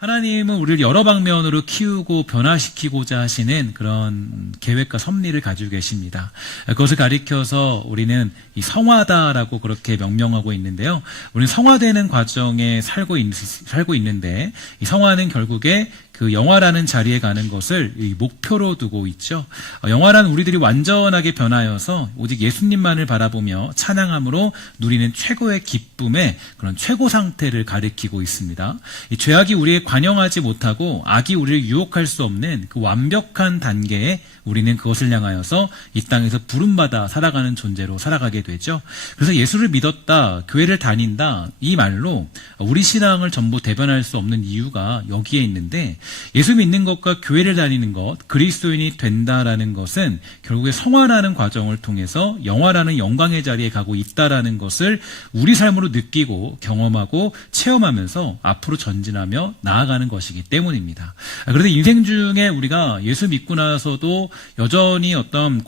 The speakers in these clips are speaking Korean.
하나님은 우리를 여러 방면으로 키우고 변화시키고자 하시는 그런 계획과 섭리를 가지고 계십니다. 그것을 가리켜서 우리는 이 성화다라고 그렇게 명명하고 있는데요. 우리는 성화되는 과정에 살고 있는데 이 성화는 결국에 그 영화라는 자리에 가는 것을 목표로 두고 있죠. 영화란 우리들이 완전하게 변하여서 오직 예수님만을 바라보며 찬양함으로 누리는 최고의 기쁨의 그런 최고 상태를 가리키고 있습니다. 이 죄악이 우리에 관영하지 못하고 악이 우리를 유혹할 수 없는 그 완벽한 단계에 우리는 그것을 향하여서 이 땅에서 부름받아 살아가는 존재로 살아가게 되죠. 그래서 예수를 믿었다, 교회를 다닌다, 이 말로 우리 신앙을 전부 대변할 수 없는 이유가 여기에 있는데, 예수 믿는 것과 교회를 다니는 것, 그리스도인이 된다라는 것은 결국에 성화라는 과정을 통해서 영화라는 영광의 자리에 가고 있다라는 것을 우리 삶으로 느끼고 경험하고 체험하면서 앞으로 전진하며 나아가는 것이기 때문입니다. 그래서 인생 중에 우리가 예수 믿고 나서도 여전히 어떤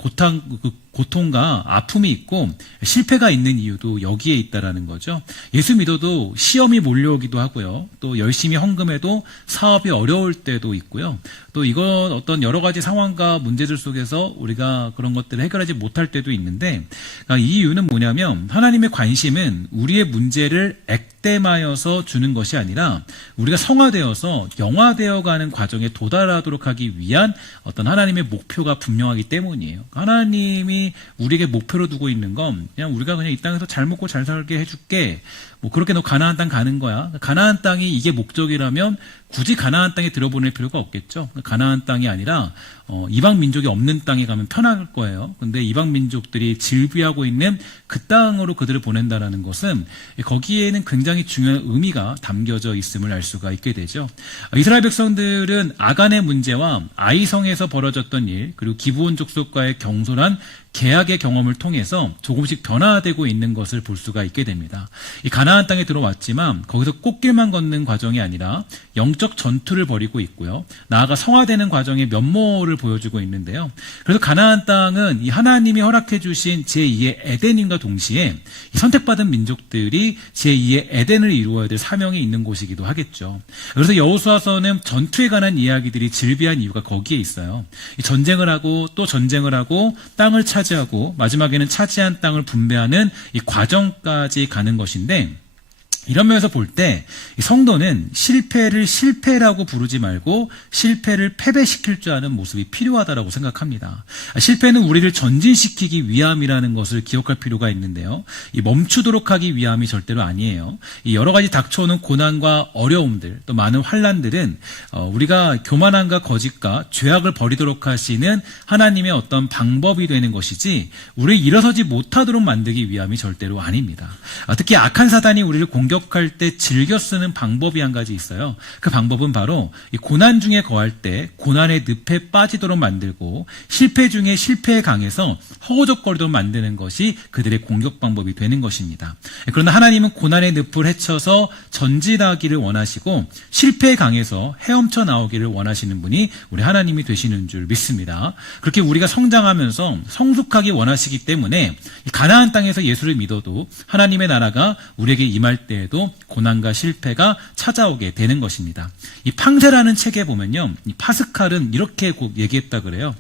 고통과 아픔이 있고 실패가 있는 이유도 여기에 있다라는 거죠. 예수 믿어도 시험이 몰려오기도 하고요. 또 열심히 헌금해도 사업이 어려울 때도 있고요. 또 이건 어떤 여러 가지 상황과 문제들 속에서 우리가 그런 것들을 해결하지 못할 때도 있는데, 이 이유는 뭐냐면 하나님의 관심은 우리의 문제를 액땜하여서 주는 것이 아니라 우리가 성화되어서 영화되어가는 과정에 도달하도록 하기 위한 어떤 하나님의 목표가 분명하기 때문이에요. 하나님이 우리에게 목표로 두고 있는 건 그냥 우리가 그냥 이 땅에서 잘 먹고 잘 살게 해줄게, 뭐 그렇게 너 가나안 땅 가는 거야. 가나안 땅이 이게 목적이라면 굳이 가나안 땅에 들어보낼 필요가 없겠죠. 가나안 땅이 아니라 이방 민족이 없는 땅에 가면 편할 거예요. 근데 이방 민족들이 질비하고 있는 그 땅으로 그들을 보낸다라는 것은 거기에는 굉장히 중요한 의미가 담겨져 있음을 알 수가 있게 되죠. 이스라엘 백성들은 아간의 문제와 아이성에서 벌어졌던 일, 그리고 기브온 족속과의 경솔한 계약의 경험을 통해서 조금씩 변화되고 있는 것을 볼 수가 있게 됩니다. 이 가나안 땅에 들어왔지만 거기서 꽃길만 걷는 과정이 아니라 영적 전투를 벌이고 있고요. 나아가 성화되는 과정의 면모를 보여주고 있는데요. 그래서 가나안 땅은 이 하나님이 허락해 주신 제2의 에덴임과 동시에 이 선택받은 민족들이 제2의 에덴을 이루어야 될 사명이 있는 곳이기도 하겠죠. 그래서 여호수아서는 전투에 관한 이야기들이 즐비한 이유가 거기에 있어요. 이 전쟁을 하고 또 전쟁을 하고 땅을 차지하고 마지막에는 차지한 땅을 분배하는 이 과정까지 가는 것인데, 이런 면에서 볼 때 성도는 실패를 실패라고 부르지 말고 실패를 패배시킬 줄 아는 모습이 필요하다고 생각합니다. 실패는 우리를 전진시키기 위함이라는 것을 기억할 필요가 있는데요. 이 멈추도록 하기 위함이 절대로 아니에요. 이 여러 가지 닥쳐오는 고난과 어려움들, 또 많은 환난들은 우리가 교만함과 거짓과 죄악을 버리도록 하시는 하나님의 어떤 방법이 되는 것이지 우리를 일어서지 못하도록 만들기 위함이 절대로 아닙니다. 특히 악한 사단이 우리를 공격할 때 즐겨 쓰는 방법이 한 가지 있어요. 그 방법은 바로 이 고난 중에 거할 때 고난의 늪에 빠지도록 만들고 실패 중에 실패에 강해서 허우적거리도록 만드는 것이 그들의 공격 방법이 되는 것입니다. 그러나 하나님은 고난의 늪을 헤쳐서 전진하기를 원하시고 실패에 강해서 헤엄쳐 나오기를 원하시는 분이 우리 하나님이 되시는 줄 믿습니다. 그렇게 우리가 성장하면서 성숙하기 원하시기 때문에 가나안 땅에서 예수를 믿어도 하나님의 나라가 우리에게 임할 때에도 고난과 실패가 찾아오게 되는 것입니다. 이 팡세라는 책에 보면요, 이 파스칼은 이렇게 얘기했다 그래요.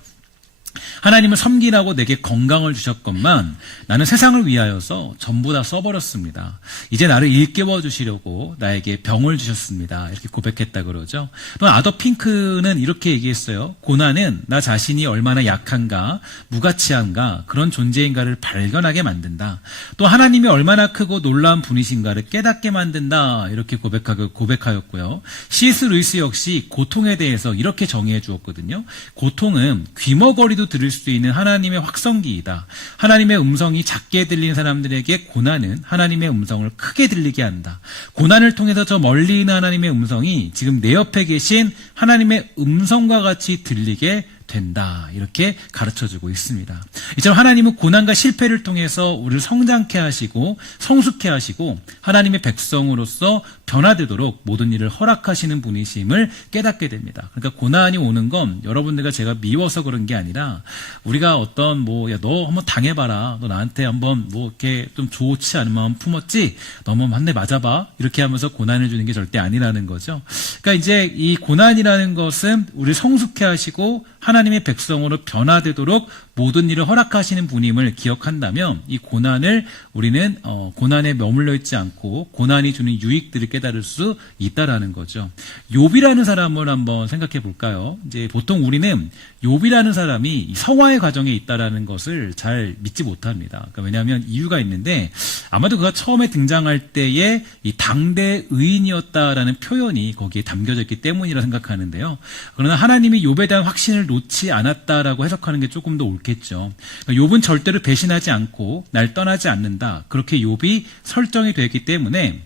하나님을 섬기라고 내게 건강을 주셨건만 나는 세상을 위하여서 전부 다 써버렸습니다. 이제 나를 일깨워 주시려고 나에게 병을 주셨습니다. 이렇게 고백했다 그러죠. 또 아더 핑크는 이렇게 얘기했어요. 고난은 나 자신이 얼마나 약한가, 무가치한가, 그런 존재인가를 발견하게 만든다. 또 하나님이 얼마나 크고 놀라운 분이신가를 깨닫게 만든다. 이렇게 고백하였고요. C.S. 루이스 역시 고통에 대해서 이렇게 정의해 주었거든요. 고통은 귀머거리도 들을 수 있는 하나님의 확성기이다. 하나님의 음성이 작게 들리는 사람들에게 고난은 하나님의 음성을 크게 들리게 한다. 고난을 통해서 저 멀리 있는 하나님의 음성이 지금 내 옆에 계신 하나님의 음성과 같이 들리게 된다. 이렇게 가르쳐주고 있습니다. 이처럼 하나님은 고난과 실패를 통해서 우리를 성장케 하시고 성숙케 하시고 하나님의 백성으로서 변화되도록 모든 일을 허락하시는 분이심을 깨닫게 됩니다. 그러니까 고난이 오는 건 여러분들과 제가 미워서 그런 게 아니라 우리가 어떤 야, 너 한번 당해봐라. 너 나한테 한번 이렇게 좀 좋지 않은 마음 품었지? 너 한번 한 대 맞아봐. 이렇게 하면서 고난을 주는 게 절대 아니라는 거죠. 그러니까 이제 이 고난이라는 것은 우리를 성숙케 하시고 하나님의 백성으로 변화되도록 모든 일을 허락하시는 분임을 기억한다면 이 고난을 우리는 고난에 머물러 있지 않고 고난이 주는 유익들을 깨달을 수 있다라는 거죠. 욥이라는 사람을 한번 생각해 볼까요? 이제 보통 우리는 욥이라는 사람이 성화의 과정에 있다라는 것을 잘 믿지 못합니다. 그러니까 왜냐하면 이유가 있는데 아마도 그가 처음에 등장할 때에 이 당대 의인이었다라는 표현이 거기에 담겨져 있기 때문이라 생각하는데요. 그러나 하나님이 욥에 대한 확신을 놓지 않았다라고 해석하는 게 조금 더 옳겠죠. 욥은 절대로 배신하지 않고 날 떠나지 않는다. 그렇게 욥이 설정이 되기 때문에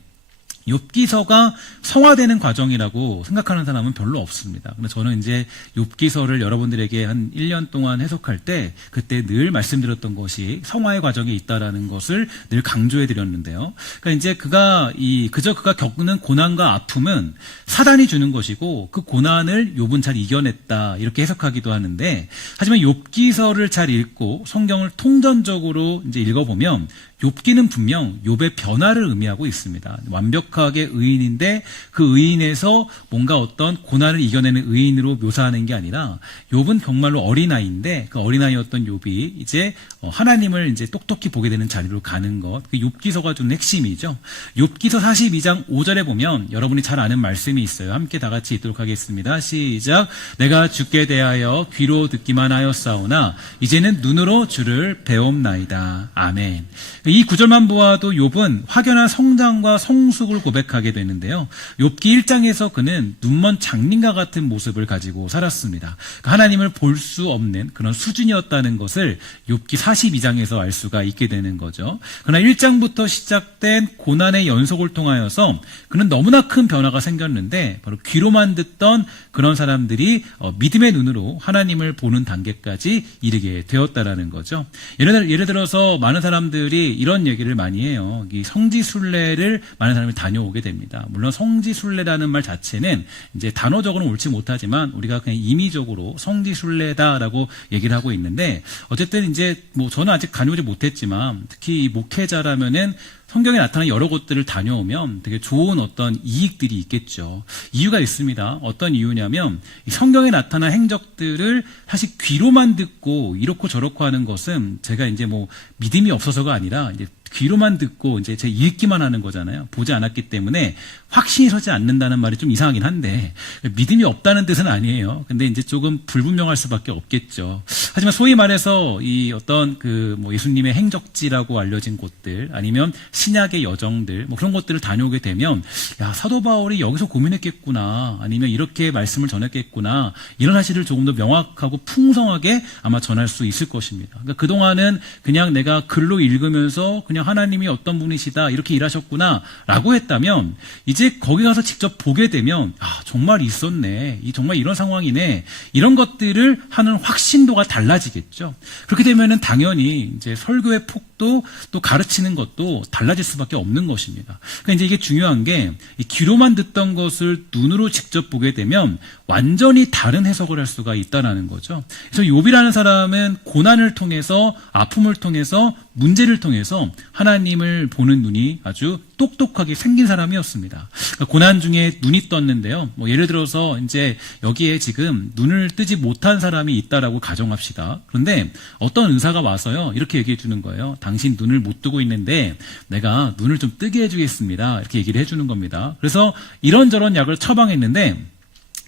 욥기서가 성화되는 과정이라고 생각하는 사람은 별로 없습니다. 근데 저는 이제 욥기서를 여러분들에게 한 1년 동안 해석할 때 그때 늘 말씀드렸던 것이 성화의 과정에 있다라는 것을 늘 강조해 드렸는데요. 그러니까 이제 그저 그가 겪는 고난과 아픔은 사단이 주는 것이고 그 고난을 욥은 잘 이겨냈다. 이렇게 해석하기도 하는데 하지만 욥기서를 잘 읽고 성경을 통전적으로 이제 읽어보면 욥기는 분명 욥의 변화를 의미하고 있습니다. 완벽하게 의인인데 그 의인에서 뭔가 어떤 고난을 이겨내는 의인으로 묘사하는 게 아니라 욥은 정말로 어린아이인데 그 어린아이였던 욥이 이제 하나님을 이제 똑똑히 보게 되는 자리로 가는 것. 그 욥기서가 주는 핵심이죠. 욥기서 42장 5절에 보면 여러분이 잘 아는 말씀이 있어요. 함께 다 같이 읽도록 하겠습니다. 시작. 내가 주께 대하여 귀로 듣기만 하였사오나 이제는 눈으로 주를 배움나이다. 아멘. 이 구절만 보아도 욥은 확연한 성장과 성숙을 고백하게 되는데요. 욥기 1장에서 그는 눈먼 장님과 같은 모습을 가지고 살았습니다. 하나님을 볼 수 없는 그런 수준이었다는 것을 욥기 42장에서 알 수가 있게 되는 거죠. 그러나 1장부터 시작된 고난의 연속을 통하여서 그는 너무나 큰 변화가 생겼는데 바로 귀로만 듣던 그런 사람들이 믿음의 눈으로 하나님을 보는 단계까지 이르게 되었다라는 거죠. 예를 들어서 많은 사람들이 이런 얘기를 많이 해요. 이 성지순례를 많은 사람이 다녀오게 됩니다. 물론 성지순례라는 말 자체는 이제 단어적으로는 옳지 못하지만 우리가 그냥 임의적으로 성지순례다라고 얘기를 하고 있는데 어쨌든 이제 저는 아직 다녀오지 못했지만 특히 이 목회자라면은 성경에 나타난 여러 곳들을 다녀오면 되게 좋은 어떤 이익들이 있겠죠. 이유가 있습니다. 어떤 이유냐면 이 성경에 나타난 행적들을 사실 귀로만 듣고 이렇고 저렇고 하는 것은 제가 이제 믿음이 없어서가 아니라 이제 귀로만 듣고 이제 제 읽기만 하는 거잖아요. 보지 않았기 때문에 확신이 서지 않는다는 말이 좀 이상하긴 한데 믿음이 없다는 뜻은 아니에요. 근데 이제 조금 불분명할 수밖에 없겠죠. 하지만 소위 말해서 이 어떤 예수님의 행적지라고 알려진 곳들 아니면 신약의 여정들 그런 것들을 다녀오게 되면 야 사도 바울이 여기서 고민했겠구나 아니면 이렇게 말씀을 전했겠구나 이런 사실을 조금 더 명확하고 풍성하게 아마 전할 수 있을 것입니다. 그러니까 그동안은 그냥 내가 글로 읽으면서 그냥 하나님이 어떤 분이시다 이렇게 일하셨구나 라고 했다면 이제 거기 가서 직접 보게 되면 정말 있었네 정말 이런 상황이네 이런 것들을 하는 확신도가 달라지겠죠. 그렇게 되면은 당연히 이제 설교의 폭도 또 가르치는 것도 달라질 수밖에 없는 것입니다. 그러니까 이제 이게 중요한 게 이 귀로만 듣던 것을 눈으로 직접 보게 되면 완전히 다른 해석을 할 수가 있다는 거죠. 그래서 욥이라는 사람은 고난을 통해서 아픔을 통해서 문제를 통해서 하나님을 보는 눈이 아주 똑똑하게 생긴 사람이었습니다. 그러니까 고난 중에 눈이 떴는데요. 예를 들어서 이제 여기에 지금 눈을 뜨지 못한 사람이 있다라고 가정합시다. 그런데 어떤 의사가 와서요 이렇게 얘기해 주는 거예요. 당신 눈을 못 뜨고 있는데 내가 눈을 좀 뜨게 해주겠습니다. 이렇게 얘기를 해주는 겁니다. 그래서 이런저런 약을 처방했는데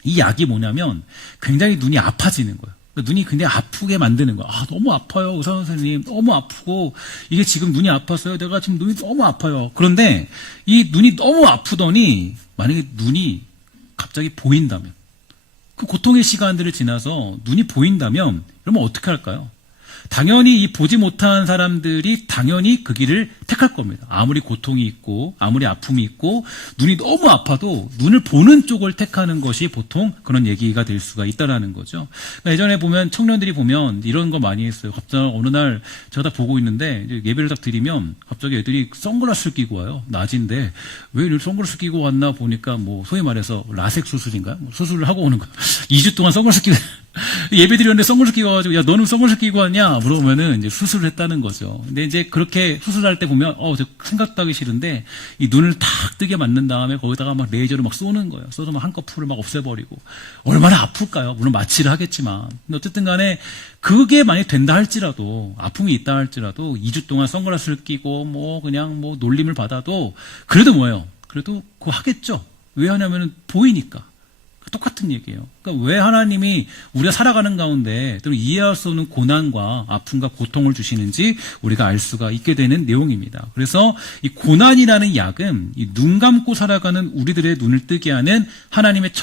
이 약이 뭐냐면 굉장히 눈이 아파지는 거예요. 눈이 굉장히 아프게 만드는 거야. 너무 아파요. 의사 선생님. 너무 아프고, 이게 지금 눈이 아팠어요. 내가 지금 눈이 너무 아파요. 그런데 이 눈이 너무 아프더니, 만약에 눈이 갑자기 보인다면, 그 고통의 시간들을 지나서 눈이 보인다면, 그러면 어떻게 할까요? 당연히 이 보지 못한 사람들이 당연히 그 길을 택할 겁니다. 아무리 고통이 있고 아무리 아픔이 있고 눈이 너무 아파도 눈을 보는 쪽을 택하는 것이 보통 그런 얘기가 될 수가 있다라는 거죠. 그러니까 예전에 보면 청년들이 보면 이런 거 많이 했어요. 갑자기 어느 날 제가 딱 보고 있는데 이제 예배를 딱 드리면 갑자기 애들이 선글라스를 끼고 와요. 낮인데 왜 이렇게 선글라스 끼고 왔나 보니까 뭐 소위 말해서 라섹 수술인가? 뭐 수술을 하고 오는 거야. 2주 동안 선글라스 끼고 예배 드렸는데 선글라스 끼고 와가지고 야 너는 선글라스 끼고 왔냐? 물어보면은 이제 수술을 했다는 거죠. 근데 이제 그렇게 수술할 때 보면 저 생각도 하기 싫은데 이 눈을 탁 뜨게 만든 다음에 거기다가 막 레이저를 막 쏘는 거예요. 쏘서 막 한꺼풀을 막 없애버리고 얼마나 아플까요? 물론 마취를 하겠지만 근데 어쨌든 간에 그게 만약 된다 할지라도 아픔이 있다 할지라도 2주 동안 선글라스를 끼고 뭐 그냥 뭐 놀림을 받아도 그래도 뭐예요? 그래도 그거 하겠죠. 왜 하냐면은 보이니까. 똑같은 얘기예요. 그러니까 왜 하나님이 우리가 살아가는 가운데 또는 이해할 수 없는 고난과 아픔과 고통을 주시는지 우리가 알 수가 있게 되는 내용입니다. 그래서 이 고난이라는 약은 이 눈 감고 살아가는 우리들의 눈을 뜨게 하는 하나님의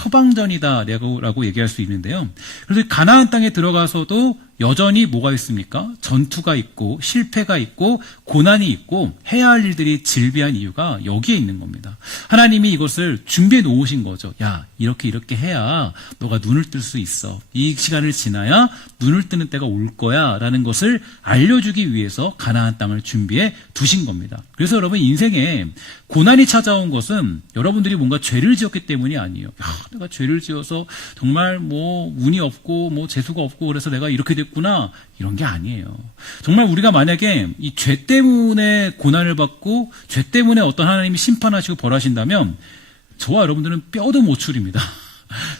처방전이다라고 얘기할 수 있는데요. 그래서 가나안 땅에 들어가서도 여전히 뭐가 있습니까? 전투가 있고 실패가 있고 고난이 있고 해야 할 일들이 질비한 이유가 여기에 있는 겁니다. 하나님이 이것을 준비해 놓으신 거죠. 야, 이렇게 해야 너가 눈을 뜰 수 있어. 이 시간을 지나야 눈을 뜨는 때가 올 거야 라는 것을 알려주기 위해서 가나안 땅을 준비해 두신 겁니다. 그래서 여러분 인생에 고난이 찾아온 것은 여러분들이 뭔가 죄를 지었기 때문이 아니에요. 야, 내가 죄를 지어서 정말 뭐 운이 없고 뭐 재수가 없고 그래서 내가 이렇게 됐구나 이런 게 아니에요. 정말 우리가 만약에 이 죄 때문에 고난을 받고 죄 때문에 어떤 하나님이 심판하시고 벌하신다면 저와 여러분들은 뼈도 못 추립니다.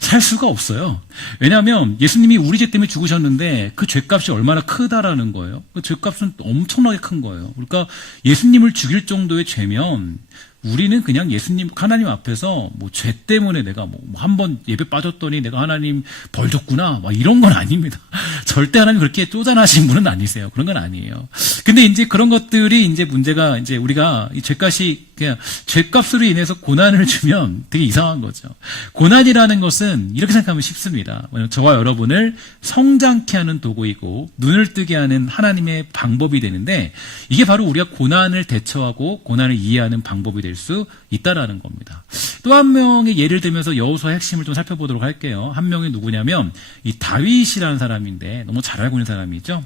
살 수가 없어요. 왜냐하면 예수님이 우리 죄 때문에 죽으셨는데 그 죄값이 얼마나 크다라는 거예요. 그 죄값은 엄청나게 큰 거예요. 그러니까 예수님을 죽일 정도의 죄면 우리는 그냥 예수님 하나님 앞에서 뭐 죄 때문에 내가 뭐 한 번 예배 빠졌더니 내가 하나님 벌 줬구나 막 이런 건 아닙니다. 절대 하나님 그렇게 쪼잔하신 분은 아니세요. 그런 건 아니에요. 근데 이제 그런 것들이 이제 문제가 이제 우리가 이 죄값이 그냥 죄값으로 인해서 고난을 주면 되게 이상한 거죠. 고난이라는 것은 이렇게 생각하면 쉽습니다. 저와 여러분을 성장케 하는 도구이고 눈을 뜨게 하는 하나님의 방법이 되는데 이게 바로 우리가 고난을 대처하고 고난을 이해하는 방법이 될 수 있다라는 겁니다. 또 한 명의 예를 들면서 여호수아의 핵심을 좀 살펴보도록 할게요. 한 명이 누구냐면 이 다윗이라는 사람인데 너무 잘 알고 있는 사람이죠.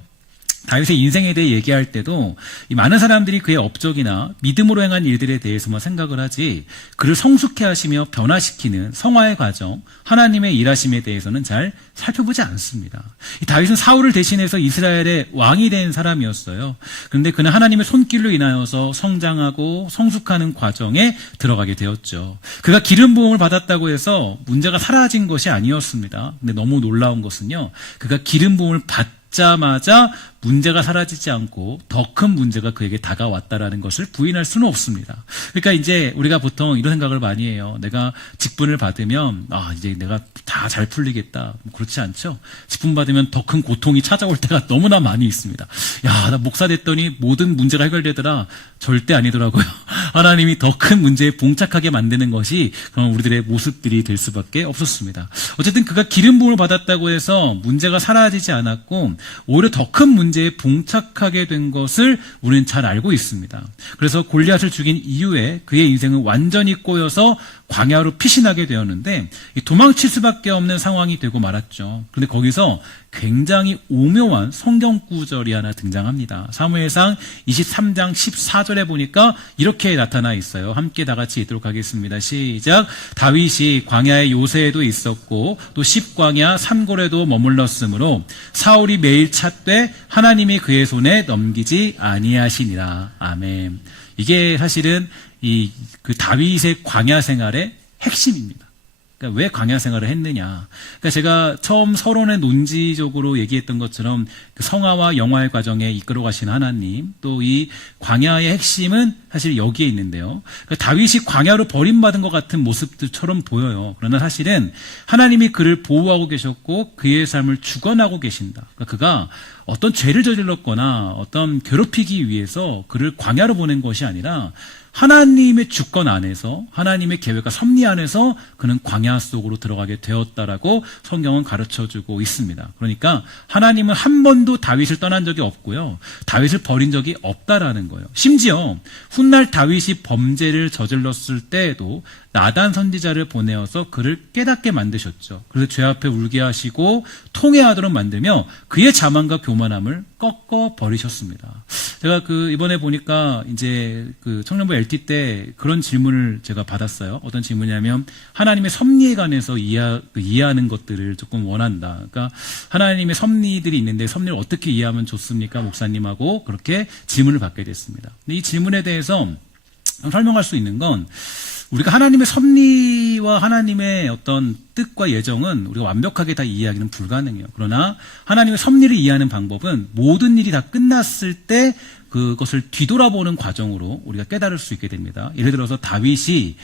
다윗의 인생에 대해 얘기할 때도 이 많은 사람들이 그의 업적이나 믿음으로 행한 일들에 대해서만 생각을 하지 그를 성숙해 하시며 변화시키는 성화의 과정, 하나님의 일하심에 대해서는 잘 살펴보지 않습니다. 이 다윗은 사울을 대신해서 이스라엘의 왕이 된 사람이었어요. 그런데 그는 하나님의 손길로 인하여서 성장하고 성숙하는 과정에 들어가게 되었죠. 그가 기름 부음을 받았다고 해서 문제가 사라진 것이 아니었습니다. 근데 너무 놀라운 것은요. 그가 기름 부음을 받자마자 문제가 사라지지 않고 더 큰 문제가 그에게 다가왔다라는 것을 부인할 수는 없습니다. 그러니까 이제 우리가 보통 이런 생각을 많이 해요. 내가 직분을 받으면 이제 내가 다 잘 풀리겠다. 그렇지 않죠. 직분 받으면 더 큰 고통이 찾아올 때가 너무나 많이 있습니다. 야, 나 목사 됐더니 모든 문제가 해결되더라. 절대 아니더라고요. 하나님이 더 큰 문제에 봉착하게 만드는 것이 그런 우리들의 모습들이 될 수밖에 없었습니다. 어쨌든 그가 기름 부음을 받았다고 해서 문제가 사라지지 않았고 오히려 더 큰 문제에 봉착하게 된 것을 우리는 잘 알고 있습니다. 그래서 골리앗을 죽인 이후에 그의 인생은 완전히 꼬여서 광야로 피신하게 되었는데 도망칠 수밖에 없는 상황이 되고 말았죠. 그런데 거기서 굉장히 오묘한 성경 구절이 하나 등장합니다. 사무엘상 23장 14절에 보니까 이렇게 나타나 있어요. 함께 다 같이 읽도록 하겠습니다. 시작. 다윗이 광야의 요새에도 있었고 또 십광야 산골에도 머물렀으므로 사울이 매일 찾되 하나님이 그의 손에 넘기지 아니하시니라. 아멘. 이게 사실은 그 다윗의 광야 생활의 핵심입니다. 그러니까 왜 광야 생활을 했느냐. 그러니까 제가 처음 서론에 논지적으로 얘기했던 것처럼 그 성화와 영화의 과정에 이끌어 가시는 하나님, 또 이 광야의 핵심은 사실 여기에 있는데요. 그러니까 다윗이 광야로 버림받은 것 같은 모습들처럼 보여요. 그러나 사실은 하나님이 그를 보호하고 계셨고 그의 삶을 주관하고 계신다. 그러니까 그가 어떤 죄를 저질렀거나 어떤 괴롭히기 위해서 그를 광야로 보낸 것이 아니라 하나님의 주권 안에서 하나님의 계획과 섭리 안에서 그는 광야 속으로 들어가게 되었다라고 성경은 가르쳐주고 있습니다. 그러니까 하나님은 한 번도 다윗을 떠난 적이 없고요. 다윗을 버린 적이 없다라는 거예요. 심지어 훗날 다윗이 범죄를 저질렀을 때에도 나단 선지자를 보내어서 그를 깨닫게 만드셨죠. 그래서 죄 앞에 울게 하시고 통회하도록 만들며 그의 자만과 교만함을 꺾어 버리셨습니다. 제가 이번에 보니까 이제 청년부 LT 때 그런 질문을 제가 받았어요. 어떤 질문이냐면 하나님의 섭리에 관해서 이해하는 것들을 조금 원한다. 그러니까 하나님의 섭리들이 있는데 섭리를 어떻게 이해하면 좋습니까? 목사님하고 그렇게 질문을 받게 됐습니다. 근데 이 질문에 대해서 설명할 수 있는 건 우리가 하나님의 섭리와 하나님의 어떤 뜻과 예정은 우리가 완벽하게 다 이해하기는 불가능해요. 그러나 하나님의 섭리를 이해하는 방법은 모든 일이 다 끝났을 때 그것을 뒤돌아보는 과정으로 우리가 깨달을 수 있게 됩니다. 예를 들어서 다윗이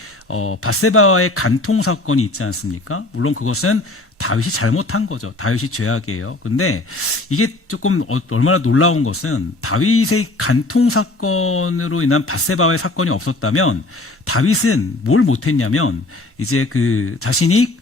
밧세바와의 간통 사건이 있지 않습니까? 물론 그것은 다윗이 잘못한 거죠. 다윗이 죄악이에요. 근데 이게 조금 얼마나 놀라운 것은 다윗의 간통 사건으로 인한 밧세바와의 사건이 없었다면 다윗은 뭘 못했냐면 이제 자신이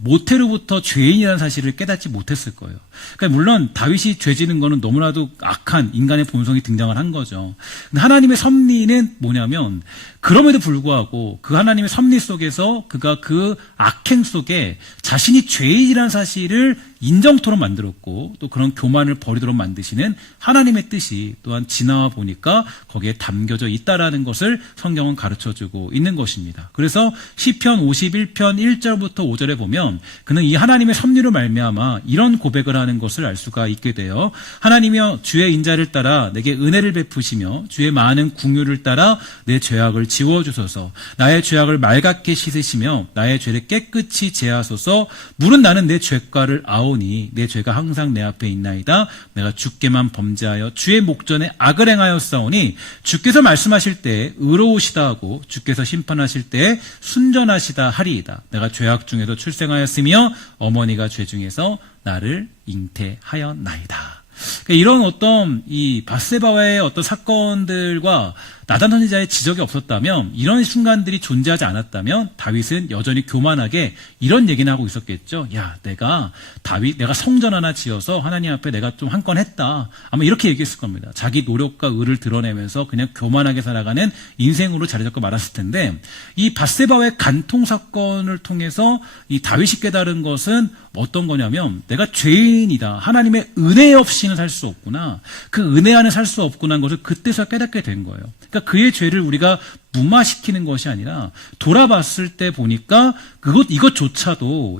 모태로부터 죄인이라는 사실을 깨닫지 못했을 거예요. 그러니까 물론 다윗이 죄 지는 거는 너무나도 악한 인간의 본성이 등장을 한 거죠. 근데 하나님의 섭리는 뭐냐면 그럼에도 불구하고 그 하나님의 섭리 속에서 그가 그 악행 속에 자신이 죄인이라는 사실을 인정토록 만들었고 또 그런 교만을 버리도록 만드시는 하나님의 뜻이 또한 지나와 보니까 거기에 담겨져 있다라는 것을 성경은 가르쳐주고 있는 것입니다. 그래서 시편 51편 1절부터 5절에 보면 그는 이 하나님의 섭리로 말미암아 이런 고백을 하는 것을 알 수가 있게 돼요. 하나님이여 주의 인자를 따라 내게 은혜를 베푸시며 주의 많은 궁유를 따라 내 죄악을 지워주소서. 나의 죄악을 맑게 씻으시며 나의 죄를 깨끗이 제하소서. 물은 나는 내 죄가를 아오니 내 죄가 항상 내 앞에 있나이다. 내가 주께만 범죄하여 주의 목전에 악을 행하였사오니 주께서 말씀하실 때 의로우시다 하고 주께서 심판하실 때 순전하시다 하리이다. 내가 죄악 중에서 출생하였으며 어머니가 죄 중에서 나를 잉태하였나이다. 그러니까 이런 어떤 이 밧세바와의 어떤 사건들과 나단 선지자의 지적이 없었다면, 이런 순간들이 존재하지 않았다면 다윗은 여전히 교만하게 이런 얘기는 하고 있었겠죠. 야, 내가 성전 하나 지어서 하나님 앞에 내가 좀 한 건 했다. 아마 이렇게 얘기했을 겁니다. 자기 노력과 의를 드러내면서 그냥 교만하게 살아가는 인생으로 자리 잡고 말았을 텐데, 이 밧세바와의 간통 사건을 통해서 이 다윗이 깨달은 것은 어떤 거냐면, 내가 죄인이다. 하나님의 은혜 없이는 살 수 없구나. 그 은혜 안에 살 수 없구나 하는 것을 그때서 깨닫게 된 거예요. 그러니까 그의 죄를 우리가 무마시키는 것이 아니라 돌아봤을 때 보니까 이것조차도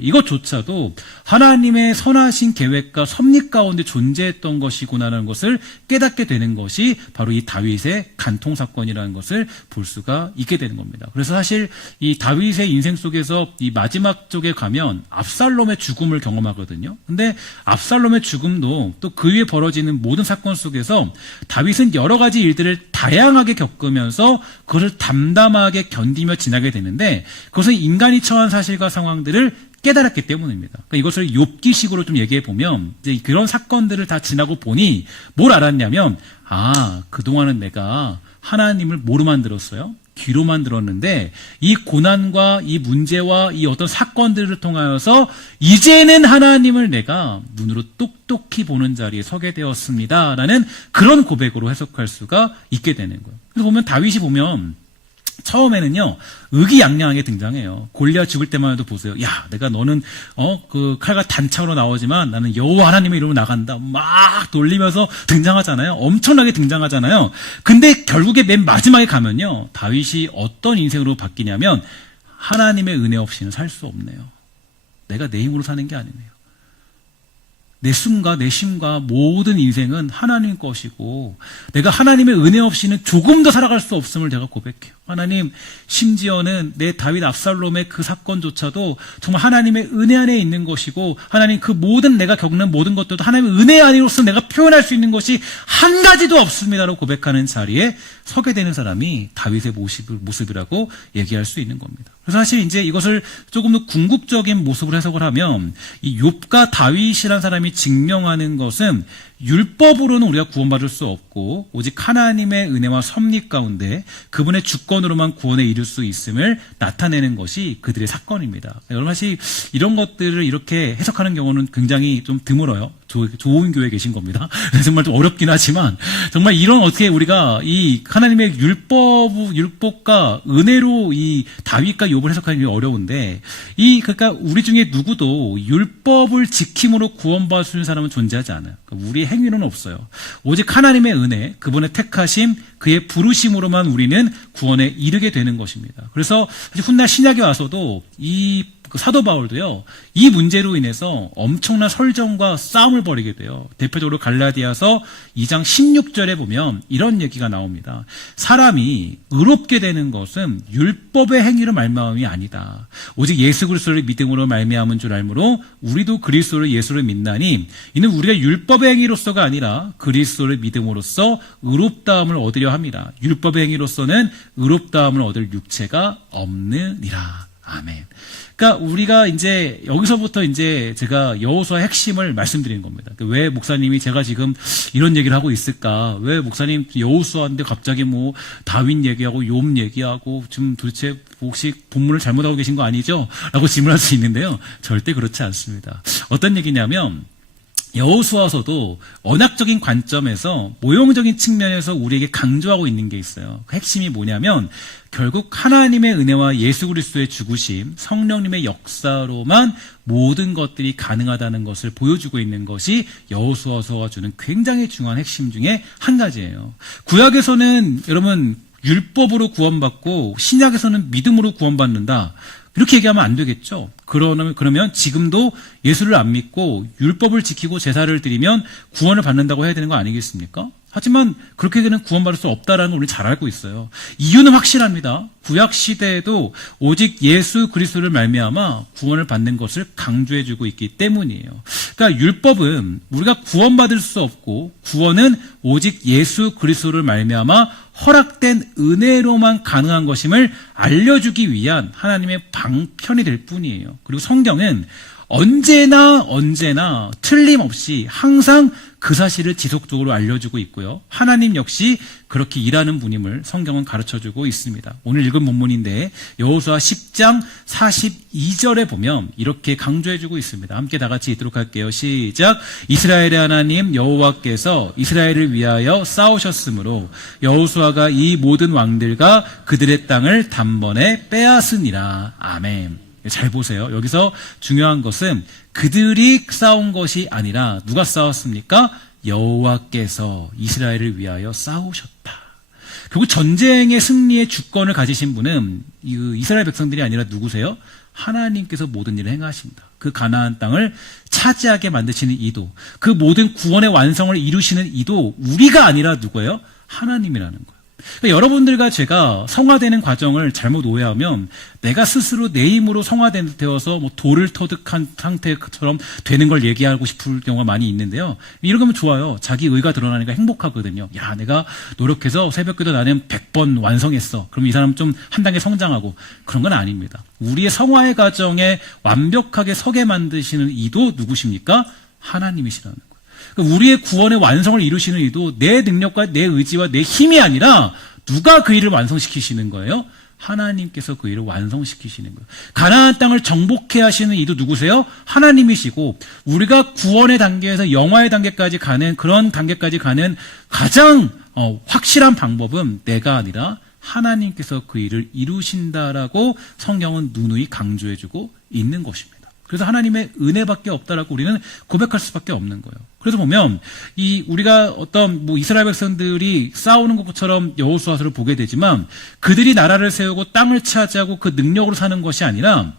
하나님의 선하신 계획과 섭리 가운데 존재했던 것이구나라는 것을 깨닫게 되는 것이 바로 이 다윗의 간통 사건이라는 것을 볼 수가 있게 되는 겁니다. 그래서 사실 이 다윗의 인생 속에서 이 마지막 쪽에 가면 압살롬의 죽음을 경험하거든요. 근데 압살롬의 죽음도 또 그 위에 벌어지는 모든 사건 속에서 다윗은 여러 가지 일들을 다양하게 겪으면서 그것을 담담하게 견디며 지나게 되는데, 그것은 인간이 처한 사실과 상황들을 깨달았기 때문입니다. 그러니까 이것을 욥기식으로 좀 얘기해 보면, 이제 그런 사건들을 다 지나고 보니 뭘 알았냐면, 그동안은 내가 하나님을 뭐로 만들었어요? 귀로만 들었는데, 이 고난과 이 문제와 이 어떤 사건들을 통하여서 이제는 하나님을 내가 눈으로 똑똑히 보는 자리에 서게 되었습니다 라는 그런 고백으로 해석할 수가 있게 되는 거예요. 그래서 보면 다윗이 보면 처음에는요, 의기양양하게 등장해요. 골리앗 죽을 때만 해도 보세요. 야, 너는 그 칼과 단창으로 나오지만 나는 여호와 하나님의 이름으로 나간다. 막 돌리면서 등장하잖아요. 엄청나게 등장하잖아요. 근데 결국에 맨 마지막에 가면요, 다윗이 어떤 인생으로 바뀌냐면, 하나님의 은혜 없이는 살 수 없네요. 내가 내 힘으로 사는 게 아니네요. 내 숨과 내 쉼과 모든 인생은 하나님 것이고, 내가 하나님의 은혜 없이는 조금 더 살아갈 수 없음을 내가 고백해요. 하나님, 심지어는 내 다윗 압살롬의 그 사건조차도 정말 하나님의 은혜 안에 있는 것이고, 하나님, 그 모든 내가 겪는 모든 것들도 하나님의 은혜 안으로서 내가 표현할 수 있는 것이 한 가지도 없습니다라고 고백하는 자리에 서게 되는 사람이 다윗의 모습이라고 얘기할 수 있는 겁니다. 그래서 사실 이제 이것을 조금 더 궁극적인 모습으로 해석을 하면 이 욥과 다윗이라는 사람이 증명하는 것은 율법으로는 우리가 구원받을 수 없고 오직 하나님의 은혜와 섭리 가운데 그분의 주권으로만 구원에 이룰 수 있음을 나타내는 것이 그들의 사건입니다. 여러분 사실 이런 것들을 이렇게 해석하는 경우는 굉장히 좀 드물어요. 좋은 교회에 계신 겁니다. 정말 좀 어렵긴 하지만 정말 이런 어떻게 우리가 이 하나님의 율법과 은혜로 이 다윗과 욥을 해석하는 게 어려운데 그러니까 우리 중에 누구도 율법을 지킴으로 구원받을 수 있는 사람은 존재하지 않아요. 그러니까 우리의 행위로는 없어요. 오직 하나님의 은혜, 그분의 택하심, 그의 부르심으로만 우리는 구원에 이르게 되는 것입니다. 그래서 훗날 신약에 와서도 사도 바울도요, 이 문제로 인해서 엄청난 설정과 싸움을 벌이게 돼요. 대표적으로 갈라디아서 2장 16절에 보면 이런 얘기가 나옵니다. 사람이 의롭게 되는 것은 율법의 행위로 말미암음이 아니다. 오직 예수 그리스도를 믿음으로 말미암은 줄 알므로 우리도 그리스도를 예수를 믿나니 이는 우리가 율법의 행위로서가 아니라 그리스도를 믿음으로써 의롭다함을 얻으려 합니다. 율법의 행위로서는 의롭다함을 얻을 육체가 없느니라. 아멘. 그러니까 우리가 이제 여기서부터 이제 제가 여호수아 핵심을 말씀드리는 겁니다. 왜 목사님이 제가 지금 이런 얘기를 하고 있을까? 왜 목사님 여호수아인데 갑자기 뭐 다윗 얘기하고 욥 얘기하고 지금 도대체 혹시 본문을 잘못하고 계신 거 아니죠? 라고 질문할 수 있는데요. 절대 그렇지 않습니다. 어떤 얘기냐면 여호수아서도 언약적인 관점에서 모형적인 측면에서 우리에게 강조하고 있는 게 있어요. 그 핵심이 뭐냐면 결국 하나님의 은혜와 예수 그리스도의 죽으심, 성령님의 역사로만 모든 것들이 가능하다는 것을 보여주고 있는 것이 여호수아서가 주는 굉장히 중요한 핵심 중에 한 가지예요. 구약에서는 여러분 율법으로 구원받고 신약에서는 믿음으로 구원받는다. 이렇게 얘기하면 안 되겠죠. 그러면 지금도 예수를 안 믿고 율법을 지키고 제사를 드리면 구원을 받는다고 해야 되는 거 아니겠습니까? 하지만 그렇게 되는 구원받을 수 없다라는 걸 우리는 잘 알고 있어요. 이유는 확실합니다. 구약 시대에도 오직 예수 그리스도를 말미암아 구원을 받는 것을 강조해주고 있기 때문이에요. 그러니까 율법은 우리가 구원받을 수 없고 구원은 오직 예수 그리스도를 말미암아 허락된 은혜로만 가능한 것임을 알려주기 위한 하나님의 방편이 될 뿐이에요. 그리고 성경은 언제나 틀림없이 항상 그 사실을 지속적으로 알려주고 있고요. 하나님 역시 그렇게 일하는 분임을 성경은 가르쳐주고 있습니다. 오늘 읽은 본문인데 여호수아 10장 42절에 보면 이렇게 강조해주고 있습니다. 함께 다 같이 읽도록 할게요. 시작. 이스라엘의 하나님 여호와께서 이스라엘을 위하여 싸우셨으므로 여호수아가 이 모든 왕들과 그들의 땅을 단번에 빼앗으니라. 아멘. 잘 보세요. 여기서 중요한 것은 그들이 싸운 것이 아니라 누가 싸웠습니까? 여호와께서 이스라엘을 위하여 싸우셨다. 결국 전쟁의 승리의 주권을 가지신 분은 이스라엘 백성들이 아니라 누구세요? 하나님께서 모든 일을 행하십니다. 그 가나안 땅을 차지하게 만드시는 이도, 그 모든 구원의 완성을 이루시는 이도 우리가 아니라 누구예요? 하나님이라는 거예요. 그러니까 여러분들과 제가 성화되는 과정을 잘못 오해하면 내가 스스로 내 힘으로 성화되어서 뭐 돌을 터득한 상태처럼 되는 걸 얘기하고 싶을 경우가 많이 있는데요. 이런 거면 좋아요. 자기 의가 드러나니까 행복하거든요. 야, 내가 노력해서 새벽기도 나는 100번 완성했어. 그럼 이 사람 좀 한 단계 성장하고. 그런 건 아닙니다. 우리의 성화의 과정에 완벽하게 서게 만드시는 이도 누구십니까? 하나님이시라는 거예요. 우리의 구원의 완성을 이루시는 이도 내 능력과 내 의지와 내 힘이 아니라 누가 그 일을 완성시키시는 거예요? 하나님께서 그 일을 완성시키시는 거예요. 가나안 땅을 정복해 하시는 이도 누구세요? 하나님이시고 우리가 구원의 단계에서 영화의 단계까지 가는 그런 단계까지 가는 가장 확실한 방법은 내가 아니라 하나님께서 그 일을 이루신다라고 성경은 누누이 강조해주고 있는 것입니다. 그래서 하나님의 은혜밖에 없다라고 우리는 고백할 수밖에 없는 거예요. 그래서 보면 우리가 어떤 이스라엘 백성들이 싸우는 것처럼 여호수아서를 보게 되지만 그들이 나라를 세우고 땅을 차지하고 그 능력으로 사는 것이 아니라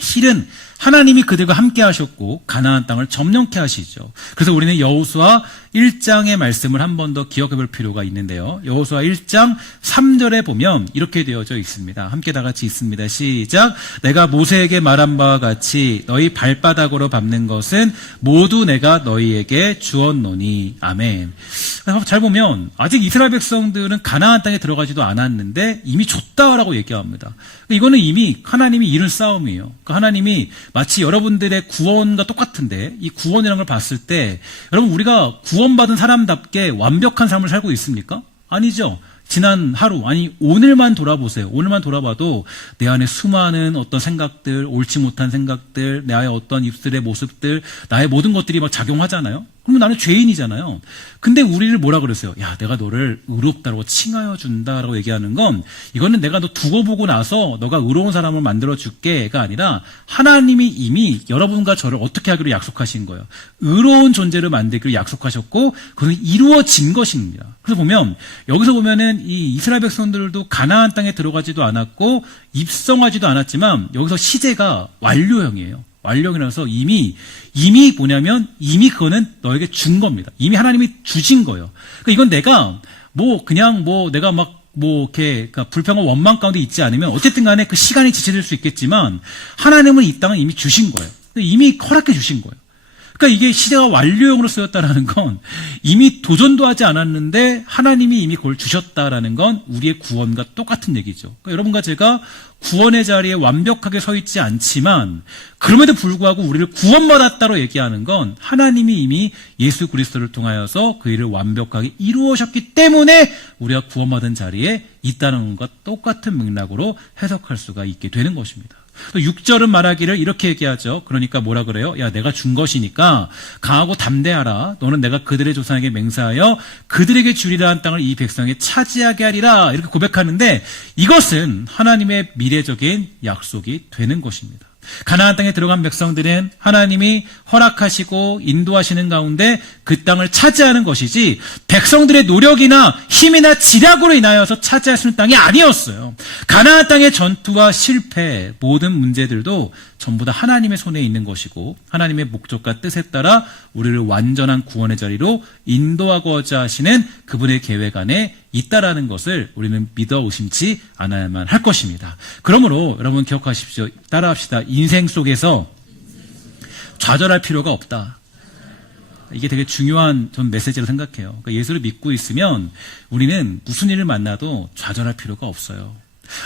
실은 하나님이 그들과 함께 하셨고 가나안 땅을 점령케 하시죠. 그래서 우리는 여호수아 1장의 말씀을 한 번 더 기억해 볼 필요가 있는데요. 여호수아 1장 3절에 보면 이렇게 되어져 있습니다. 함께 다 같이 있습니다. 시작. 내가 모세에게 말한 바와 같이 너희 발바닥으로 밟는 것은 모두 내가 너희에게 주었노니. 아멘. 잘 보면 아직 이스라엘 백성들은 가나안 땅에 들어가지도 않았는데 이미 줬다라고 얘기합니다. 이거는 이미 하나님이 이룬 싸움이에요. 그러니까 하나님이 마치 여러분들의 구원과 똑같은데, 이 구원이라는 걸 봤을 때 여러분, 우리가 구원받은 사람답게 완벽한 삶을 살고 있습니까? 아니죠. 지난 하루, 아니 오늘만 돌아보세요. 오늘만 돌아봐도 내 안에 수많은 어떤 생각들, 옳지 못한 생각들, 나의 어떤 입술의 모습들, 나의 모든 것들이 막 작용하잖아요. 그러면 나는 죄인이잖아요. 근데 우리를 뭐라 그랬어요? 야, 내가 너를 의롭다고 칭하여 준다라고 얘기하는 건, 이거는 내가 너 두고 보고 나서 너가 의로운 사람을 만들어 줄게가 아니라 하나님이 이미 여러분과 저를 어떻게 하기로 약속하신 거예요. 의로운 존재를 만들기로 약속하셨고 그것은 이루어진 것입니다. 그래서 보면 여기서 보면은 이 이스라엘 백성들도 가나안 땅에 들어가지도 않았고 입성하지도 않았지만 여기서 시제가 완료형이에요. 완료형이라서 이미 뭐냐면 이미 그거는 너에게 준 겁니다. 이미 하나님이 주신 거예요. 그러니까 이건 내가 내가 이렇게 그러니까 불평과 원망 가운데 있지 않으면 어쨌든 간에 그 시간이 지체될 수 있겠지만 하나님은 이 땅을 이미 주신 거예요. 이미 허락해 주신 거예요. 그러니까 이게 시제가 완료형으로 쓰였다라는 건 이미 도전도 하지 않았는데 하나님이 이미 그걸 주셨다라는 건 우리의 구원과 똑같은 얘기죠. 그러니까 여러분과 제가 구원의 자리에 완벽하게 서 있지 않지만 그럼에도 불구하고 우리를 구원받았다로 얘기하는 건 하나님이 이미 예수 그리스도를 통하여서 그 일을 완벽하게 이루어셨기 때문에 우리가 구원받은 자리에 있다는 것과 똑같은 맥락으로 해석할 수가 있게 되는 것입니다. 6절은 말하기를 이렇게 얘기하죠. 그러니까 뭐라 그래요? 야, 내가 준 것이니까 강하고 담대하라. 너는 내가 그들의 조상에게 맹세하여 그들에게 주리라 한 땅을 이 백성에 차지하게 하리라. 이렇게 고백하는데 이것은 하나님의 미래적인 약속이 되는 것입니다. 가나안 땅에 들어간 백성들은 하나님이 허락하시고 인도하시는 가운데 그 땅을 차지하는 것이지 백성들의 노력이나 힘이나 지략으로 인하여서 차지할 수 있는 땅이 아니었어요. 가나안 땅의 전투와 실패, 모든 문제들도 전부 다 하나님의 손에 있는 것이고 하나님의 목적과 뜻에 따라 우리를 완전한 구원의 자리로 인도하고자 하시는 그분의 계획 안에 있다라는 것을 우리는 믿어 의심치 않아야만 할 것입니다. 그러므로 여러분 기억하십시오. 따라합시다. 인생 속에서 좌절할 필요가 없다. 이게 되게 중요한 전 메시지로 생각해요. 그러니까 예수를 믿고 있으면 우리는 무슨 일을 만나도 좌절할 필요가 없어요.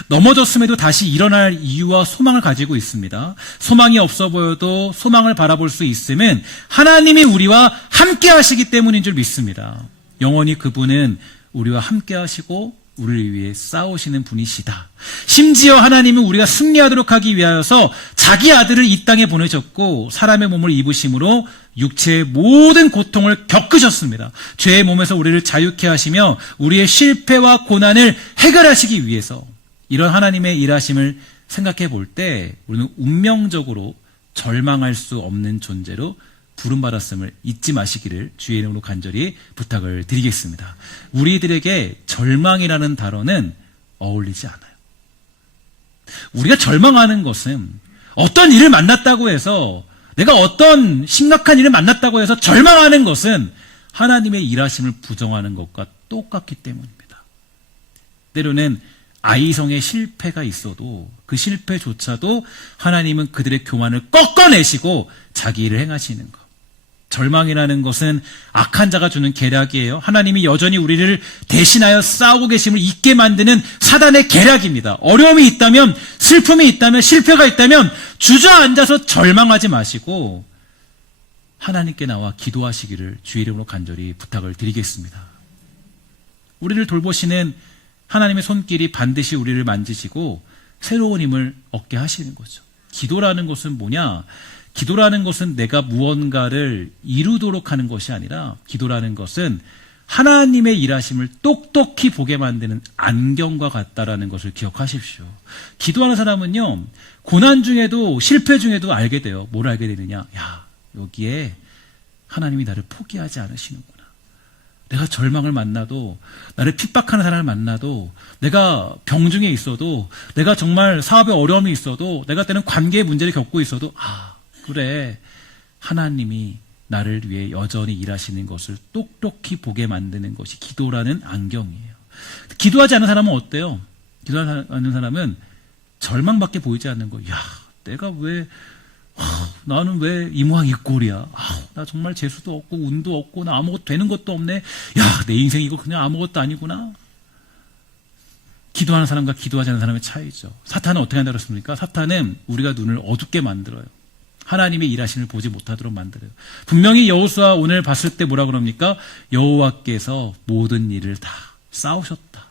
넘어졌음에도 다시 일어날 이유와 소망을 가지고 있습니다. 소망이 없어 보여도 소망을 바라볼 수 있음은 하나님이 우리와 함께 하시기 때문인 줄 믿습니다. 영원히 그분은 우리와 함께 하시고 우리를 위해 싸우시는 분이시다. 심지어 하나님은 우리가 승리하도록 하기 위하여서 자기 아들을 이 땅에 보내셨고 사람의 몸을 입으심으로 육체의 모든 고통을 겪으셨습니다. 죄의 몸에서 우리를 자유케 하시며 우리의 실패와 고난을 해결하시기 위해서 이런 하나님의 일하심을 생각해 볼 때 우리는 운명적으로 절망할 수 없는 존재로 부름받았음을 잊지 마시기를 주의 이름으로 간절히 부탁을 드리겠습니다. 우리들에게 절망이라는 단어는 어울리지 않아요. 우리가 절망하는 것은 어떤 일을 만났다고 해서 내가 어떤 심각한 일을 만났다고 해서 절망하는 것은 하나님의 일하심을 부정하는 것과 똑같기 때문입니다. 때로는 아이성의 실패가 있어도 그 실패조차도 하나님은 그들의 교만을 꺾어내시고 자기 일을 행하시는 것. 절망이라는 것은 악한 자가 주는 계략이에요. 하나님이 여전히 우리를 대신하여 싸우고 계심을 잊게 만드는 사단의 계략입니다. 어려움이 있다면, 슬픔이 있다면, 실패가 있다면 주저앉아서 절망하지 마시고 하나님께 나와 기도하시기를 주의 이름으로 간절히 부탁을 드리겠습니다. 우리를 돌보시는 하나님의 손길이 반드시 우리를 만지시고 새로운 힘을 얻게 하시는 거죠. 기도라는 것은 뭐냐? 기도라는 것은 내가 무언가를 이루도록 하는 것이 아니라 기도라는 것은 하나님의 일하심을 똑똑히 보게 만드는 안경과 같다라는 것을 기억하십시오. 기도하는 사람은요, 고난 중에도 실패 중에도 알게 돼요. 뭘 알게 되느냐? 야, 여기에 하나님이 나를 포기하지 않으시는구나. 내가 절망을 만나도, 나를 핍박하는 사람을 만나도, 내가 병중에 있어도, 내가 정말 사업에 어려움이 있어도, 내가 때는 관계의 문제를 겪고 있어도, 그래, 하나님이 나를 위해 여전히 일하시는 것을 똑똑히 보게 만드는 것이 기도라는 안경이에요. 기도하지 않는 사람은 어때요? 기도하지 않는 사람은 절망밖에 보이지 않는 거예요. 야, 내가 왜, 나는 왜 이 모양 이 꼴이야? 나 정말 재수도 없고 운도 없고 나 아무것도 되는 것도 없네. 야, 내 인생 이거 그냥 아무것도 아니구나. 기도하는 사람과 기도하지 않는 사람의 차이죠. 사탄은 어떻게 한다고 했습니까? 사탄은 우리가 눈을 어둡게 만들어요. 하나님의 일하심을 보지 못하도록 만들어요. 분명히 여호수아 오늘 봤을 때 뭐라 그럽니까? 여호와께서 모든 일을 다 싸우셨다.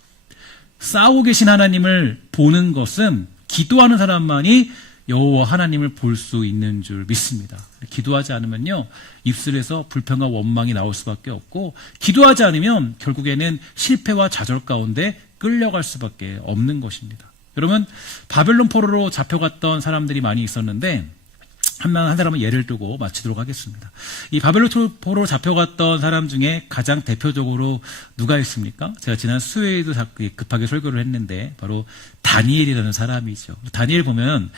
싸우고 계신 하나님을 보는 것은 기도하는 사람만이 여호와 하나님을 볼 수 있는 줄 믿습니다. 기도하지 않으면요, 입술에서 불평과 원망이 나올 수밖에 없고, 기도하지 않으면 결국에는 실패와 좌절 가운데 끌려갈 수밖에 없는 것입니다. 여러분, 바벨론 포로로 잡혀갔던 사람들이 많이 있었는데, 한 사람은 예를 들고 마치도록 하겠습니다. 이 바벨론 포로로 잡혀갔던 사람 중에 가장 대표적으로 누가 있습니까? 제가 지난 수요일에도 급하게 설교를 했는데 바로 다니엘이라는 사람이죠. 다니엘 보면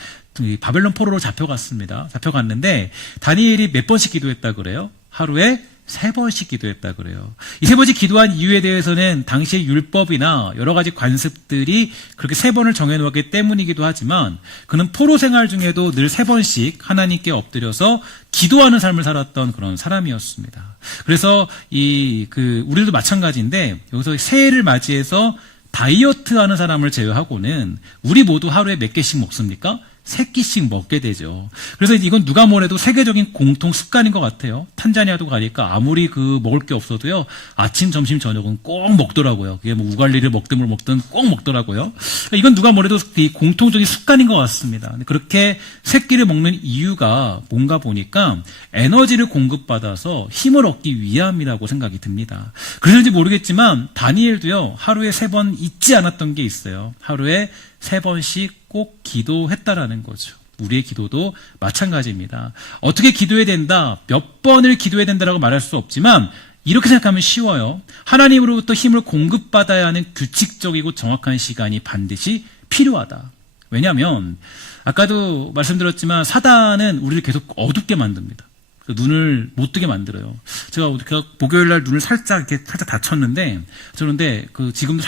바벨론 포로로 잡혀갔습니다. 잡혀갔는데 다니엘이 몇 번씩 기도했다 그래요? 하루에 3번씩 기도했다 그래요. 이 3번씩 기도한 이유에 대해서는 당시의 율법이나 여러 가지 관습들이 그렇게 3번을 정해놓았기 때문이기도 하지만 그는 포로 생활 중에도 늘 3번씩 하나님께 엎드려서 기도하는 삶을 살았던 그런 사람이었습니다. 그래서 우리도 마찬가지인데 여기서 새해를 맞이해서 다이어트 하는 사람을 제외하고는 우리 모두 하루에 몇 개씩 먹습니까? 3끼씩 먹게 되죠. 그래서 이건 누가 뭐래도 세계적인 공통 습관인 것 같아요. 탄자니아도 가니까 아무리 먹을 게 없어도요, 아침, 점심, 저녁은 꼭 먹더라고요. 그게 뭐 우갈리를 먹든 뭘 먹든 꼭 먹더라고요. 이건 누가 뭐래도 공통적인 습관인 것 같습니다. 그렇게 3끼를 먹는 이유가 뭔가 보니까 에너지를 공급받아서 힘을 얻기 위함이라고 생각이 듭니다. 그런지 모르겠지만 다니엘도요, 하루에 3번 잊지 않았던 게 있어요. 하루에 3번씩 꼭 기도했다라는 거죠. 우리의 기도도 마찬가지입니다. 어떻게 기도해야 된다, 몇 번을 기도해야 된다라고 말할 수 없지만 이렇게 생각하면 쉬워요. 하나님으로부터 힘을 공급받아야 하는 규칙적이고 정확한 시간이 반드시 필요하다. 왜냐하면 아까도 말씀드렸지만 사단은 우리를 계속 어둡게 만듭니다. 눈을 못 뜨게 만들어요. 제가 목요일 날 눈을 살짝 다쳤는데, 그런데 지금도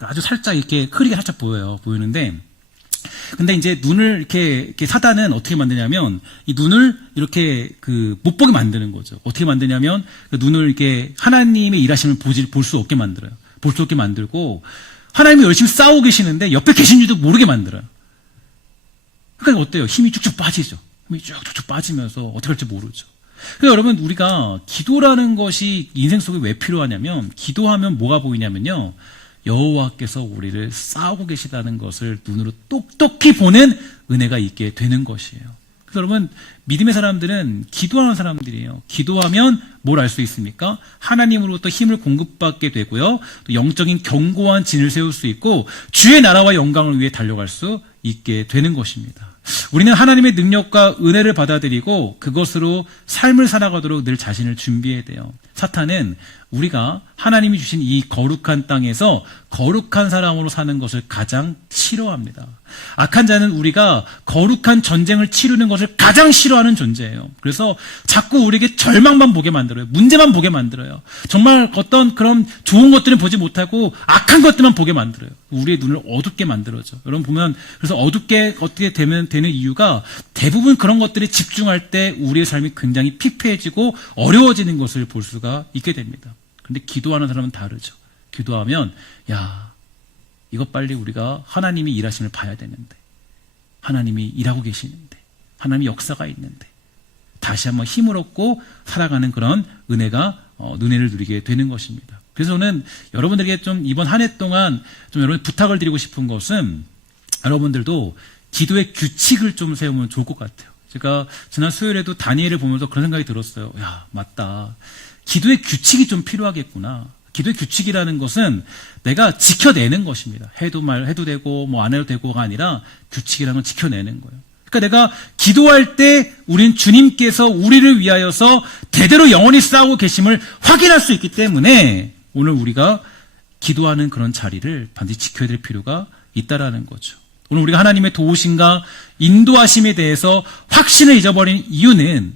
아주 살짝 이렇게 흐리게 살짝 보이는데, 근데 이제 눈을 이렇게 사단은 어떻게 만드냐면, 이 눈을 이렇게 못 보게 만드는 거죠. 어떻게 만드냐면, 눈을 이렇게 하나님의 일하심을 볼 수 없게 만들어요. 볼 수 없게 만들고, 하나님이 열심히 싸우고 계시는데, 옆에 계신 줄도 모르게 만들어요. 그러니까 어때요? 힘이 쭉쭉 빠지죠. 힘이 쭉쭉 빠지면서 어떻게 할지 모르죠. 그래서 여러분, 우리가 기도라는 것이 인생 속에 왜 필요하냐면, 기도하면 뭐가 보이냐면요, 여호와께서 우리를 싸우고 계시다는 것을 눈으로 똑똑히 보는 은혜가 있게 되는 것이에요. 그래서 여러분, 믿음의 사람들은 기도하는 사람들이에요. 기도하면 뭘 알 수 있습니까? 하나님으로부터 힘을 공급받게 되고요, 또 영적인 견고한 진을 세울 수 있고 주의 나라와 영광을 위해 달려갈 수 있게 되는 것입니다. 우리는 하나님의 능력과 은혜를 받아들이고 그것으로 삶을 살아가도록 늘 자신을 준비해야 돼요. 사탄은 우리가 하나님이 주신 이 거룩한 땅에서 거룩한 사람으로 사는 것을 가장 싫어합니다. 악한 자는 우리가 거룩한 전쟁을 치르는 것을 가장 싫어하는 존재예요. 그래서 자꾸 우리에게 절망만 보게 만들어요. 문제만 보게 만들어요. 정말 어떤 그런 좋은 것들은 보지 못하고 악한 것들만 보게 만들어요. 우리의 눈을 어둡게 만들어줘. 여러분 보면, 그래서 어둡게 어떻게 되는 이유가 대부분 그런 것들에 집중할 때 우리의 삶이 굉장히 피폐해지고 어려워지는 것을 볼 수가 있게 됩니다. 그런데 기도하는 사람은 다르죠. 기도하면, 야, 이것 빨리 우리가 하나님이 일하심을 봐야 되는데, 하나님이 일하고 계시는데, 하나님이 역사가 있는데, 다시 한번 힘을 얻고 살아가는 그런 은혜를 누리게 되는 것입니다. 그래서 저는 여러분들에게 좀 이번 한 해 동안 좀 여러분 부탁을 드리고 싶은 것은, 여러분들도 기도의 규칙을 좀 세우면 좋을 것 같아요. 제가 지난 수요일에도 다니엘을 보면서 그런 생각이 들었어요. 야, 맞다. 기도의 규칙이 좀 필요하겠구나. 기도의 규칙이라는 것은 내가 지켜내는 것입니다. 해도 되고 뭐 안 해도 되고가 아니라 규칙이라는 건 지켜내는 거예요. 그러니까 내가 기도할 때 우린 주님께서 우리를 위하여서 대대로 영원히 싸우고 계심을 확인할 수 있기 때문에 오늘 우리가 기도하는 그런 자리를 반드시 지켜야 될 필요가 있다라는 거죠. 오늘 우리가 하나님의 도우심과 인도하심에 대해서 확신을 잊어버린 이유는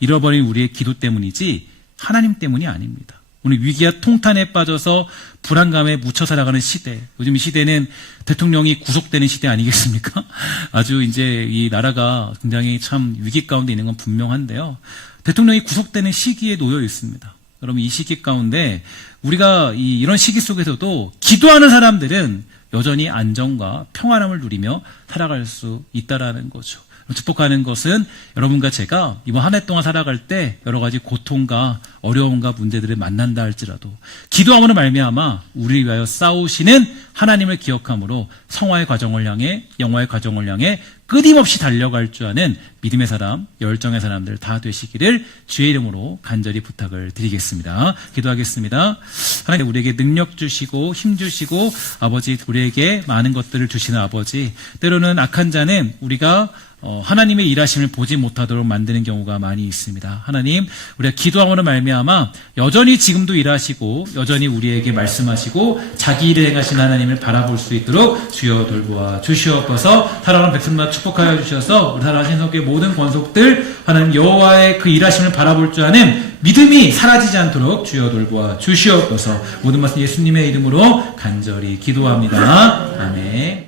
잃어버린 우리의 기도 때문이지 하나님 때문이 아닙니다. 오늘 위기와 통탄에 빠져서 불안감에 묻혀 살아가는 시대, 요즘 이 시대는 대통령이 구속되는 시대 아니겠습니까? 아주 이제 이 나라가 굉장히 참 위기 가운데 있는 건 분명한데요. 대통령이 구속되는 시기에 놓여 있습니다. 여러분, 이 시기 가운데 우리가 이런 시기 속에서도 기도하는 사람들은 여전히 안정과 평안함을 누리며 살아갈 수 있다라는 거죠. 축복하는 것은 여러분과 제가 이번 한 해 동안 살아갈 때 여러 가지 고통과 어려움과 문제들을 만난다 할지라도 기도함으로 말미암아 우리를 위하여 싸우시는 하나님을 기억함으로 성화의 과정을 향해, 영화의 과정을 향해 끊임없이 달려갈 줄 아는 믿음의 사람, 열정의 사람들 다 되시기를 주의 이름으로 간절히 부탁을 드리겠습니다. 기도하겠습니다. 하나님, 우리에게 능력 주시고 힘 주시고 아버지, 우리에게 많은 것들을 주시는 아버지, 때로는 악한 자는 우리가 하나님의 일하심을 보지 못하도록 만드는 경우가 많이 있습니다. 하나님, 우리가 기도함으로 말미암아 여전히 지금도 일하시고 여전히 우리에게 말씀하시고 자기 일을 행하신 하나님을 바라볼 수 있도록 주여 돌보아 주시옵소서. 사랑하는 백성만 축복하여 주셔서 우리 사랑하신 성교의 모든 권속들 하나님 여호와의 그 일하심을 바라볼 줄 아는 믿음이 사라지지 않도록 주여 돌보아 주시옵소서. 모든 말씀 예수님의 이름으로 간절히 기도합니다. 아멘.